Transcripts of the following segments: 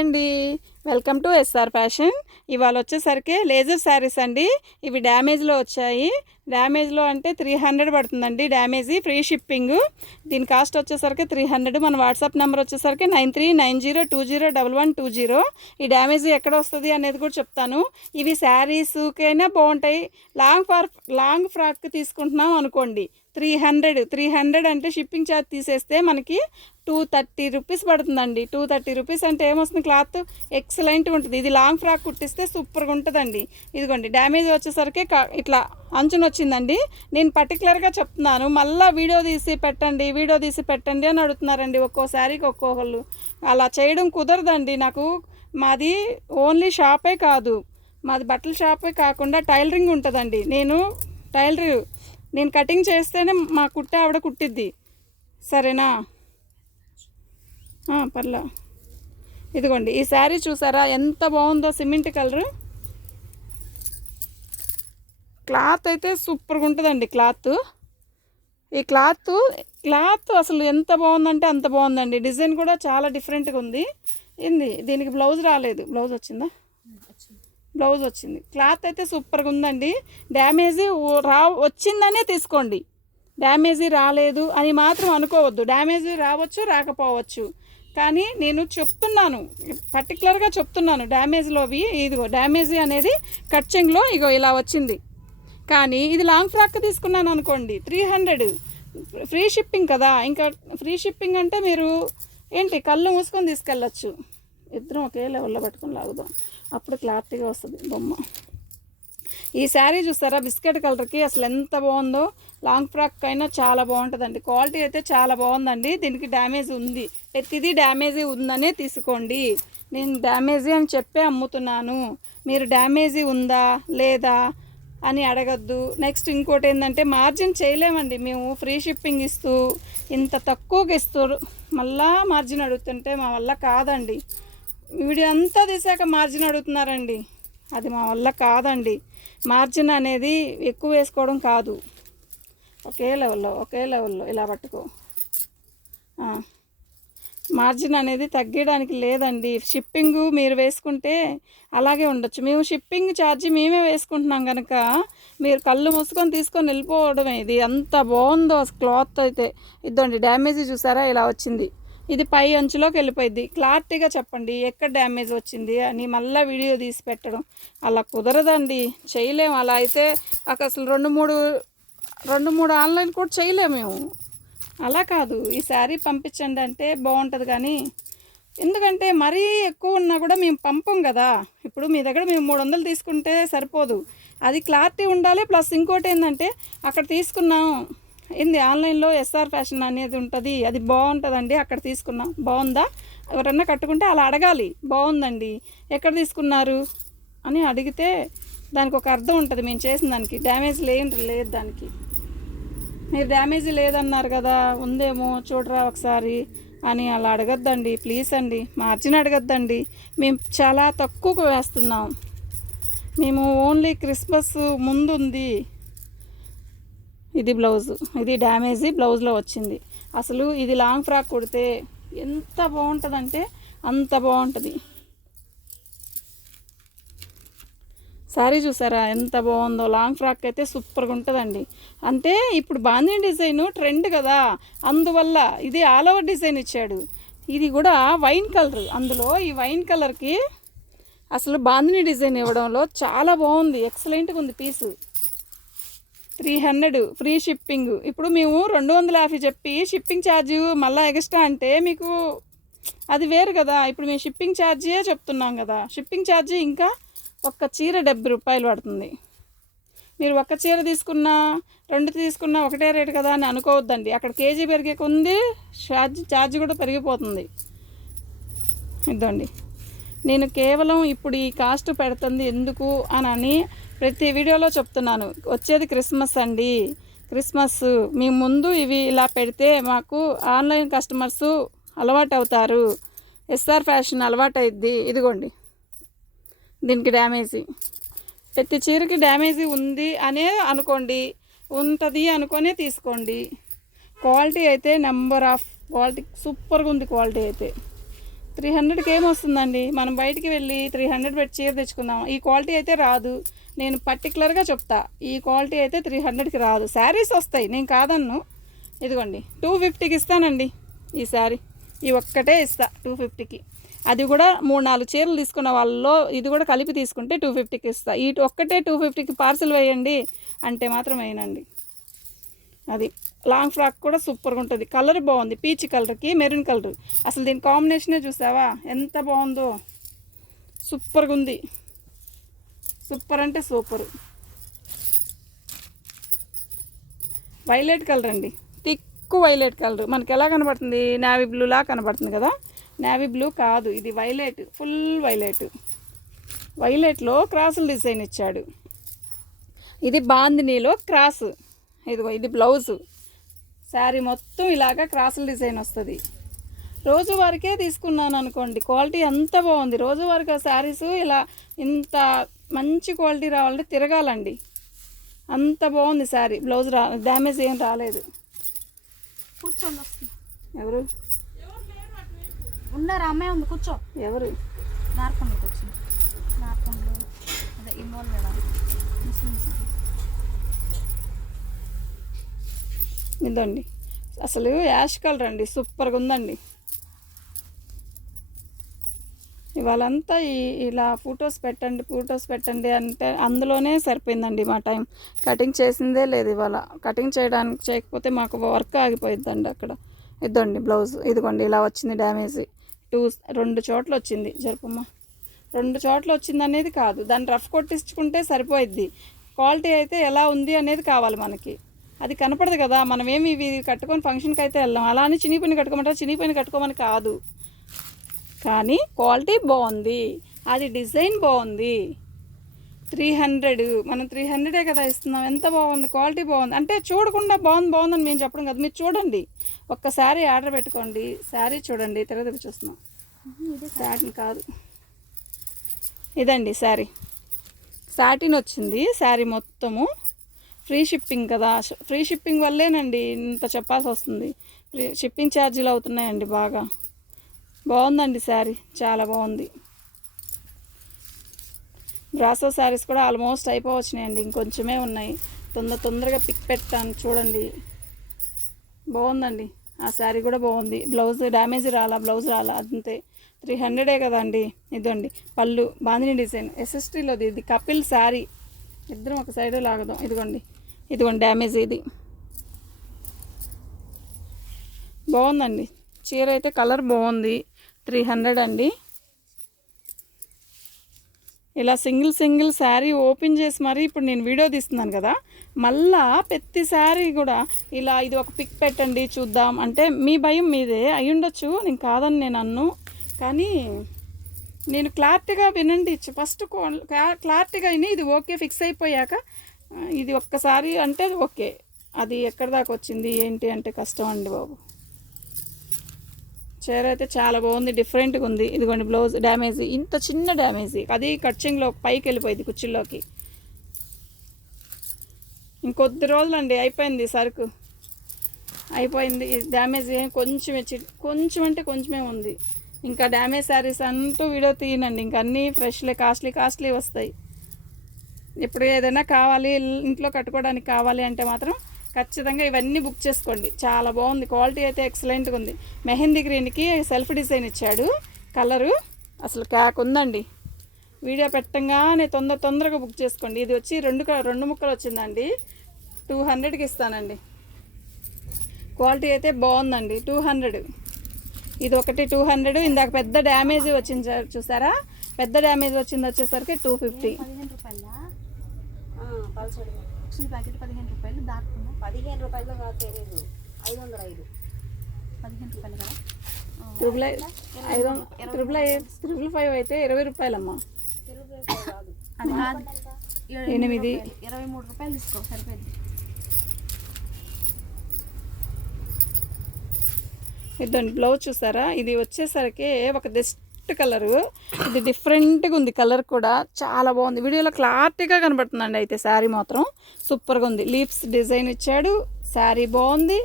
అండి. Welcome to SR Fashion. ఇవాళ వచ్చేసరికి లేజర్ శారీస్ అండి. ఇవి డ్యామేజ్లో వచ్చాయి. డ్యామేజ్లో అంటే త్రీ హండ్రెడ్ పడుతుందండి డ్యామేజ్ ఫ్రీ షిప్పింగ్. దీని కాస్ట్ వచ్చేసరికి త్రీ హండ్రెడ్. మన వాట్సాప్ నెంబర్ వచ్చేసరికి nine three nine zero two zero double one two zero. ఈ డ్యామేజ్ ఎక్కడ వస్తుంది అనేది కూడా చెప్తాను. ఇవి శారీస్కైనా బాగుంటాయి. లాంగ్ ఫార్ లాంగ్ ఫ్రాక్ తీసుకుంటున్నాం అనుకోండి. త్రీ హండ్రెడ్ త్రీ హండ్రెడ్ అంటే షిప్పింగ్ ఛార్జ్ తీసేస్తే మనకి టూ థర్టీ రూపీస్ పడుతుందండి. టూ థర్టీ రూపీస్ అంటే ఏమొస్తుంది? క్లాత్ ఎక్సలెంట్ ఉంటుంది. ఇది లాంగ్ ఫ్రాక్ కుట్టిస్తే సూపర్గా ఉంటుందండి. ఇదిగోండి డ్యామేజ్ వచ్చేసరికి క- ఇట్లా అంచున వచ్చిందండి. నేను పర్టికులర్గా చెప్తున్నాను మళ్ళీ వీడియో తీసి పెట్టండి వీడియో తీసి పెట్టండి అని అడుగుతున్నారండి ఒక్కోసారికి ఒక్కొక్కళ్ళు అలా చేయడం కుదరదండి. నాకు మాది ఓన్లీ షాపే కాదు. మాది బట్టల షాపే కాకుండా టైలరింగ్ ఉంటుందండి. నేను టైలరింగ్ నేను కటింగ్ చేస్తేనే మా కుట్ట ఆవిడ కుట్టిద్ది. సరేనా? పర్లా. ఇదిగోండి ఈ శారీ చూసారా? ఎంత బాగుందో సిమెంట్ కలర్. క్లాత్ అయితే సూపర్గా ఉంటుందండి క్లాత్. ఈ క్లాత్ క్లాత్ అసలు ఎంత బాగుందంటే అంత బాగుందండి. డిజైన్ కూడా చాలా డిఫరెంట్గా ఉంది. ఏంది దీనికి బ్లౌజ్ రాలేదు. బ్లౌజ్ వచ్చిందా. బ్లౌజ్ వచ్చింది. క్లాత్ అయితే సూపర్గా ఉందండి. డ్యామేజీ రా వచ్చిందనే తీసుకోండి. డ్యామేజీ రాలేదు అని మాత్రం అనుకోవద్దు. డ్యామేజ్ రావచ్చు రాకపోవచ్చు. కానీ నేను చెప్తున్నాను పర్టికులర్గా చెప్తున్నాను డ్యామేజ్లోవి ఇదిగో డ్యామేజ్ అనేది కట్చింగ్లో ఇగో ఇలా వచ్చింది. కానీ ఇది లాంగ్ ఫ్రాక్ తీసుకున్నాను అనుకోండి త్రీ హండ్రెడ్. ఫ్రీ షిప్పింగ్ కదా ఇంకా ఫ్రీ షిప్పింగ్ అంటే మీరు ఏంటి కళ్ళు మూసుకొని తీసుకెళ్ళచ్చు. ఇద్దరం ఒకే లెవెల్లో పట్టుకొని లాగుదాం. అప్పుడు క్లారిటీగా వస్తుంది బొమ్మ. ఈ శారీ చూస్తారా? బిస్కెట్ కలర్కి అసలు ఎంత బాగుందో. లాంగ్ ఫ్రాక్ అయినా చాలా బాగుంటుందండి. క్వాలిటీ అయితే చాలా బాగుందండి. దీనికి డ్యామేజ్ ఉంది. ప్రతిదీ డ్యామేజీ ఉందనే తీసుకోండి. నేను డ్యామేజీ అని చెప్పే అమ్ముతున్నాను. మీరు డ్యామేజీ ఉందా? లేదా? అని అడగద్దు. నెక్స్ట్ ఇంకోటి ఏంటంటే మార్జిన్ చేయలేమండి మేము. ఫ్రీ షిప్పింగ్ ఇస్తూ ఇంత తక్కువకి ఇస్తారు మళ్ళా మార్జిన్ అడుగుతుంటే మా వల్ల కాదండి. వీడియో అంతా తీసాక మార్జిన్ అడుగుతున్నారండి. అది మా వల్ల కాదండి. మార్జిన్ అనేది ఎక్కువ వేసుకోవడం కాదు. ఒకే లెవెల్లో ఒకే లెవెల్లో ఇలా పట్టుకో. మార్జిన్ అనేది తగ్గడానికి లేదండి. షిప్పింగ్ మీరు వేసుకుంటే అలాగే ఉండొచ్చు. మేము షిప్పింగ్ ఛార్జ్ మేమే వేసుకుంటున్నాం కనుక మీరు కళ్ళు మూసుకొని తీసుకొని వెళ్ళిపోవడమే. ఇది అంత బాగుందో క్లాత్ అయితే. ఇద్దండి డ్యామేజ్ చూసారా? ఇలా వచ్చింది. ఇది పై అంచులోకి వెళ్ళిపోయింది క్లారిటీగా చెప్పండి ఎక్కడ డ్యామేజ్ వచ్చింది అని మళ్ళీ వీడియో తీసి పెట్టడం అలా కుదరదండి. చేయలేము అలా అయితే అసలు రెండు మూడు రెండు మూడు ఆన్లైన్ కూడా చేయలేము మేము. అలా కాదు. ఈ శారీ పంపించండి అంటే బాగుంటుంది కానీ ఎందుకంటే మరీ ఎక్కువ ఉన్నా కూడా మేము పంపం కదా. ఇప్పుడు మీ దగ్గర మేము మూడు వందలు తీసుకుంటే సరిపోదు. అది క్లారిటీ ఉండాలి. ప్లస్ ఇంకోటి ఏంటంటే అక్కడ తీసుకున్నాం. ఏంది ఆన్లైన్లో ఎస్ఆర్ ఫ్యాషన్ అనేది ఉంటుంది అది బాగుంటుందండి అక్కడ తీసుకున్నాం. బాగుందా? ఎవరన్నా కట్టుకుంటే అలా అడగాలి. బాగుందండి. ఎక్కడ తీసుకున్నారు? అని అడిగితే దానికి ఒక అర్థం ఉంటుంది మేము చేసిన దానికి. డ్యామేజ్ లేని లేదు దానికి. మీరు డ్యామేజ్ లేదన్నారు కదా ఉందేమో చూడరా ఒకసారి అని అలా అడగద్దండి. ప్లీజ్ అండి మార్జిన్ అడగద్దండి. మేము చాలా తక్కువకు వేస్తున్నాం. మేము ఓన్లీ క్రిస్మస్ ముందు ఉంది ఇది బ్లౌజ్. ఇది డ్యామేజీ బ్లౌజ్లో వచ్చింది. అసలు ఇది లాంగ్ ఫ్రాక్ కుడితే ఎంత బాగుంటుందంటే అంత బాగుంటుంది. సారీ చూసారా? ఎంత బాగుందో. లాంగ్ ఫ్రాక్ అయితే సూపర్గా ఉంటుందండి. అంటే ఇప్పుడు బాంధీ డిజైన్ ట్రెండ్ కదా. అందువల్ల ఇది ఆల్ ఓవర్ డిజైన్ ఇచ్చాడు. ఇది కూడా వైన్ కలర్. అందులో ఈ వైన్ కలర్కి అసలు బాంధిని డిజైన్ ఇవ్వడంలో చాలా బాగుంది. ఎక్సలెంట్గా ఉంది piece. Three hundred free shipping. ఇప్పుడు మేము రెండు వందల యాభై చెప్పి షిప్పింగ్ ఛార్జ్ మళ్ళీ ఎక్స్ట్రా అంటే మీకు అది వేరు కదా. ఇప్పుడు మేము షిప్పింగ్ ఛార్జే చెప్తున్నాం కదా. షిప్పింగ్ ఛార్జీ ఇంకా ఒక్క చీర డెబ్బై రూపాయలు పడుతుంది. మీరు ఒక్క చీర తీసుకున్నా రెండు తీసుకున్నా ఒకటే రేటు కదా అని అనుకోవద్దండి. అక్కడ కేజీ పెరిగే కొంది ఛార్జ్ ఛార్జ్ కూడా పెరిగిపోతుంది. ఇద్దండి. నేను కేవలం ఇప్పుడు ఈ కాస్ట్ పెడుతుంది ఎందుకు అని అని ప్రతి వీడియోలో చెప్తున్నాను. వచ్చేది క్రిస్మస్ అండి. క్రిస్మస్ మీ ముందు ఇవి ఇలా పెడితే మాకు ఆన్లైన్ కస్టమర్స్ అలవాటు అవుతారు ఎస్ఆర్ ఫ్యాషన్ అలవాటు అయిద్ది ఇదిగోండి. దీనికి డ్యామేజీ. ప్రతి చీరకి డ్యామేజీ ఉంది అనే అనుకోండి. ఉంటుంది అనుకొనే తీసుకోండి. క్వాలిటీ అయితే నెంబర్ ఆఫ్ క్వాలిటీ సూపర్గా ఉంది క్వాలిటీ అయితే. త్రీ హండ్రెడ్కి ఏమొస్తుందండి? మనం బయటికి వెళ్ళి త్రీ హండ్రెడ్ పెట్టి చీర తెచ్చుకుందాం. ఈ క్వాలిటీ అయితే రాదు. నేను పర్టికులర్గా చెప్తా. ఈ క్వాలిటీ అయితే త్రీ హండ్రెడ్కి రాదు. శారీస్ వస్తాయి. నేను కాదన్ను. ఇదిగోండి. టూ ఫిఫ్టీకి ఇస్తానండి ఈ శారీ. ఈ ఒక్కటే ఇస్తా టూ ఫిఫ్టీకి. అది కూడా మూడు నాలుగు చీరలు తీసుకున్న వాళ్ళలో ఇది కూడా కలిపి తీసుకుంటే టూ ఫిఫ్టీకి ఇస్తా. ఈ ఒక్కటే టూ ఫిఫ్టీకి పార్సిల్ వేయండి అంటే మాత్రం వేయనండి అది. లాంగ్ ఫ్రాక్ కూడా సూపర్గా ఉంటుంది. కలర్ బాగుంది. పీచ్ కలర్కి మెరూన్ కలర్ అసలు దీని కాంబినేషనే చూసావా? ఎంత బాగుందో. సూపర్గా ఉంది. సూపర్ అంటే సూపర్ వైలెట్ కలర్ అండి. థిక్ వైలెట్ కలర్ మనకి ఎలా కనబడుతుంది? నావీ బ్లూలా కనబడుతుంది కదా? నావీ బ్లూ కాదు. ఇది వైలెట్ ఫుల్ వైలెట్ వైలెట్లో క్రాసులు డిజైన్ ఇచ్చాడు. ఇది బాందినీలో క్రాసు ఇదిగో ఇది బ్లౌజు శారీ మొత్తం ఇలాగా క్రాసుల డిజైన్ వస్తుంది. రోజువారికే తీసుకున్నాను అనుకోండి క్వాలిటీ అంత బాగుంది. రోజువారికి శారీస్ ఇలా ఇంత మంచి క్వాలిటీ రావాలంటే తిరగాలండి. అంత బాగుంది శారీ బ్లౌజ్ రా డ్యామేజ్ ఏం రాలేదు. కూర్చోండి ఎవరు? ఉన్నారు? అమ్మాయి ఉంది కూర్చో. ఎవరు? నార్కొండకి వచ్చింది నార్కొండలో అదే ఇన్వాల్వ్ ముస్లిమ్స్ ఇదండి. అసలు యాష్ కలర్ అండి సూపర్గా ఉందండి. ఇవాళంతా ఇలా ఫొటోస్ పెట్టండి ఫొటోస్ పెట్టండి అంటే అందులోనే సరిపోయిందండి మా టైం. కటింగ్ చేసిందే లేదు ఇవాళ. కటింగ్ చేయడానికి చేయకపోతే మాకు వర్క్ ఆగిపోయిందండి అక్కడ. ఇద్దండి బ్లౌజ్. ఇదిగోండి ఇలా వచ్చింది డ్యామేజ్. టూ రెండు చోట్ల వచ్చింది. జరుపమ్మ. రెండు చోట్ల వచ్చింది అనేది కాదు. దాన్ని రఫ్ కొట్టించుకుంటే సరిపోయిద్ది. క్వాలిటీ అయితే ఎలా ఉంది అనేది కావాలి మనకి. అది కనపడదు కదా. మనం ఏమి ఇవి కట్టుకొని ఫంక్షన్కి అయితే వెళ్ళాం. అలా అని చినిపోయిన కట్టుకోమంటారు? చినిపోయిన కట్టుకోమని కాదు. కానీ క్వాలిటీ బాగుంది. అది డిజైన్ బాగుంది. త్రీ హండ్రెడ్ మనం త్రీ హండ్రెడే కదా ఇస్తున్నాం. ఎంత బాగుంది? క్వాలిటీ బాగుంది. అంటే చూడకుండా బాగుంది బాగుందని మేము చెప్పడం కదా. మీరు చూడండి. ఒక్క శారీ ఆర్డర్ పెట్టుకోండి. శారీ చూడండి. తెర తెర చూస్తున్నాం. శారీ కాదు. ఇదండి శారీ సాటిన్ వచ్చింది. శారీ మొత్తము. ఫ్రీ షిప్పింగ్ కదా. ఫ్రీ షిప్పింగ్ వల్లేనండి ఇంత చెప్పాల్సి వస్తుంది ఫ్రీ షిప్పింగ్ ఛార్జీలు అవుతున్నాయండి బాగా. బాగుందండి శారీ. చాలా బాగుంది. బ్రాసో శారీస్ కూడా ఆల్మోస్ట్ అయిపోవచ్చినాయండి. ఇంకొంచెమే ఉన్నాయి. తొందర తొందరగా పిక్ పెట్టాను చూడండి. బాగుందండి. ఆ శారీ కూడా బాగుంది. బ్లౌజ్ డ్యామేజ్ రాలా బ్లౌజ్ రాలా అంతే. త్రీ హండ్రెడే కదండి ఇదండి. పళ్ళు బాందిని డిజైన్. ఎస్ఎస్టీలోది ఇది కపిల్ శారీ. ఇద్దరం ఒక సైడ్ లాగదాం. ఇదిగోండి. ఇదిగోండి డ్యామేజ్ ఇది. బాగుందండి. చీర అయితే కలర్ బాగుంది. త్రీ హండ్రెడ్ అండి. ఇలా సింగిల్ సింగిల్ శారీ ఓపెన్ చేసి మరీ ఇప్పుడు నేను వీడియో తీస్తున్నాను కదా మళ్ళా ప్రతి శారీ కూడా ఇలా ఇది ఒక పిక్ పెట్టండి చూద్దాం. అంటే మీ భయం మీదే అయి ఉండొచ్చు నేను కాదని నేను అన్ను. కానీ నేను క్లారిటీగా వినండి ఫస్ట్ క్లారిటీగా అయినా ఇది ఓకే ఫిక్స్ అయిపోయాక ఇది ఒక్కసారి అంటే ఓకే. అది ఎక్కడి దాకా వచ్చింది? ఏంటి అంటే కష్టం అండి బాబు. చీర అయితే చాలా బాగుంది డిఫరెంట్గా ఉంది. ఇదిగోండి బ్లౌజ్ డ్యామేజ్ ఇంత చిన్న డ్యామేజ్ అది కట్చింగ్లో పైకి వెళ్ళిపోయింది కుర్చీలోకి ఇంకొద్ది రోజులండి అయిపోయింది సరుకు. అయిపోయింది. డ్యామేజ్ ఏం కొంచెం చి- కొంచెం అంటే కొంచెమే ఉంది. ఇంకా డ్యామేజ్ శారీస్ అంటూ వీడియో తీయనండి. ఇంకా అన్నీ ఫ్రెష్లే కాస్ట్లీ కాస్ట్లీ వస్తాయి. ఇప్పుడు ఏదైనా కావాలి ఇంట్లో కట్టుకోవడానికి కావాలి అంటే మాత్రం ఖచ్చితంగా ఇవన్నీ బుక్ చేసుకోండి. చాలా బాగుంది. క్వాలిటీ అయితే ఎక్సలెంట్గా ఉంది. మెహందీ గ్రీన్కి సెల్ఫ్ డిజైన్ ఇచ్చాడు. కలరు అసలు క్యాక్ ఉందండి. వీడియో పెట్టంగానే తొందర తొందరగా బుక్ చేసుకోండి. ఇది వచ్చి రెండు రెండు ముక్కలు వచ్చిందండి. టూ హండ్రెడ్కి ఇస్తానండి. క్వాలిటీ అయితే బాగుందండి. Two hundred. ఇది ఒకటి టూ హండ్రెడ్. ఇందాక పెద్ద డ్యామేజ్ వచ్చింది చూసారా? పెద్ద డ్యామేజ్ వచ్చింది వచ్చేసరికి టూ ఫిఫ్టీ. పల్సడి మిక్సీ ప్యాకెట్ పదిహేను రూపాయలు దాటుకుందా పదిహేను రూపాయలు కాదు తెలియదు ఐదు వందల ఐదు. పదిహేను రూపాయలు కదా? త్రిబుల్ ఐదు త్రిబుల్ ఐ త్రిబుల్ ఫైవ్ అయితే ఇరవై రూపాయలమ్మా. తెలుగు రూపాయలు కాదు. అది కాదు. ఎనిమిది. రూపాయలు. ఇరవై మూడు రూపాయలు తీసుకో సరిపోయింది. ఇదండి బ్లౌజ్ చూసారా? ఇది వచ్చేసరికి ఒక లైట్ కలరు. ఇది డిఫరెంట్గా ఉంది కలర్ కూడా. చాలా బాగుంది. వీడియోలో క్లారిటీగా కనబడుతుందండి అయితే శారీ మాత్రం. సూపర్గా ఉంది. లీప్స్ డిజైన్ ఇచ్చాడు. శారీ బాగుంది.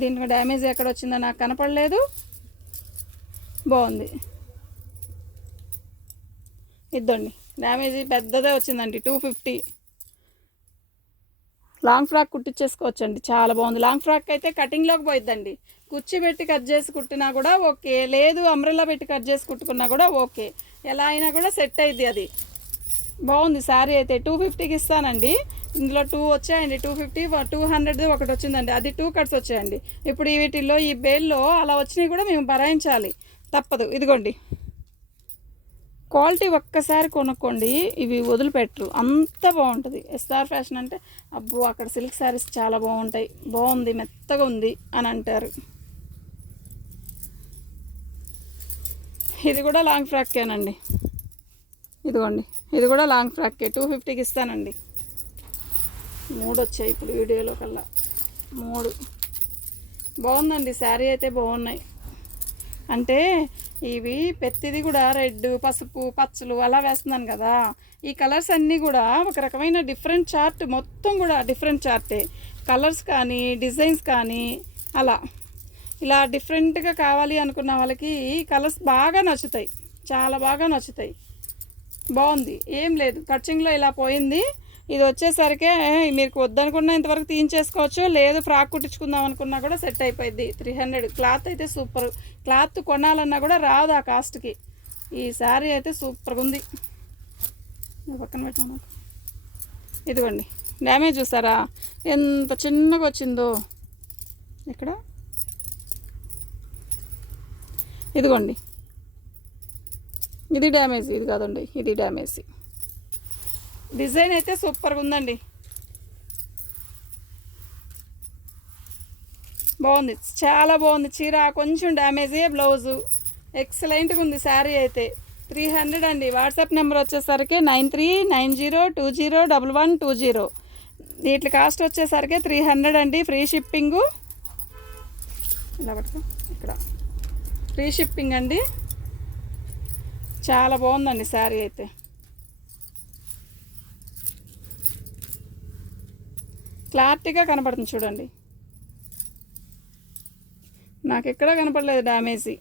దీనికి డ్యామేజ్ ఎక్కడ వచ్చిందో నాకు కనపడలేదు. బాగుంది. ఇద్దండి. డ్యామేజ్ పెద్దదే వచ్చిందండి. Two fifty. లాంగ్ ఫ్రాక్ కుట్టించేసుకోవచ్చండి. చాలా బాగుంది. లాంగ్ ఫ్రాక్ అయితే కటింగ్లోకి పోయిద్దండి. కుర్చీ పెట్టి కట్ చేసి కుట్టినా కూడా ఓకే. లేదు అంబ్రెల్లా పెట్టి కట్ చేసి కుట్టుకున్నా కూడా ఓకే. ఎలా అయినా కూడా సెట్ అయింది అది. బాగుంది. శారీ అయితే టూ ఫిఫ్టీకి ఇస్తానండి. ఇందులో టూ వచ్చాయండి. టూ ఫిఫ్టీ టూ హండ్రెడ్ ఒకటి వచ్చిందండి. అది టూ కట్స్ వచ్చాయండి. ఇప్పుడు ఈ వీటిల్లో ఈ బేల్లో అలా వచ్చినాయి కూడా మేము భరాయించాలి. తప్పదు. ఇదిగోండి. క్వాలిటీ ఒక్కసారి కొనుక్కోండి ఇవి వదిలిపెట్టరు. అంత బాగుంటుంది. ఎస్ఆర్ ఫ్యాషన్ అంటే అబ్బో అక్కడ సిల్క్ శారీస్ చాలా బాగుంటాయి. బాగుంది మెత్తగా ఉంది అని అంటారు. ఇది కూడా లాంగ్ ఫ్రాక్కేనండి ఇదిగోండి ఇది కూడా లాంగ్ ఫ్రాక్కే టూ ఫిఫ్టీకి ఇస్తానండి. మూడు వచ్చాయి ఇప్పుడు వీడియోలో కల్లా. మూడు. బాగుందండి శారీ అయితే బాగున్నాయి. అంటే ఇవి పెత్తిది కూడా రెడ్ పసుపు పచ్చలు అలా వేస్తున్నాను కదా. ఈ కలర్స్ అన్నీ కూడా ఒక రకమైన డిఫరెంట్ చార్ట్ మొత్తం కూడా డిఫరెంట్ చార్టే. కలర్స్ కానీ డిజైన్స్ కానీ అలా. ఇలా డిఫరెంట్గా కావాలి అనుకున్న వాళ్ళకి ఈ కలర్స్ బాగా నచ్చుతాయి. చాలా బాగా నచ్చుతాయి. బాగుంది. ఏం లేదు. కట్చింగ్లో ఇలా పోయింది. ఇది వచ్చేసరికి మీకు వద్దనుకున్న ఇంతవరకు తీయించేసుకోవచ్చు. లేదు ఫ్రాక్ కుట్టించుకుందాం అనుకున్నా కూడా సెట్ అయిపోయింది త్రీ హండ్రెడ్. క్లాత్ అయితే సూపర్. క్లాత్ కొనాలన్నా కూడా రాదు ఆ కాస్ట్కి. ఈ శారీ అయితే సూపర్గా ఉంది. పక్కన పెట్టాను ఇదిగోండి. డ్యామేజ్ చూసారా? ఎంత చిన్నగా వచ్చిందో. ఇక్కడ ఇదిగోండి. ఇది డ్యామేజ్. ఇది కాదండి. ఇది డ్యామేజ్. డిజైన్ అయితే సూపర్గా ఉందండి. బాగుంది. చాలా బాగుంది. చీర కొంచెం డ్యామేజే బ్లౌజు ఎక్సలెంట్గా ఉంది శారీ అయితే. త్రీ హండ్రెడ్ అండి. వాట్సాప్ నెంబర్ వచ్చేసరికి nine three nine zero two zero double one two zero వీటి కాస్ట్ వచ్చేసరికి త్రీ హండ్రెడ్ అండి. ఫ్రీ షిప్పింగు ఇలా ఇక్కడ. ఫ్రీ షిప్పింగ్ అండి. చాలా బాగుందండి శారీ అయితే. క్లారిటీగా కనపడుతుంది చూడండి. నాకు ఎక్కడా కనపడలేదు డ్యామేజీ.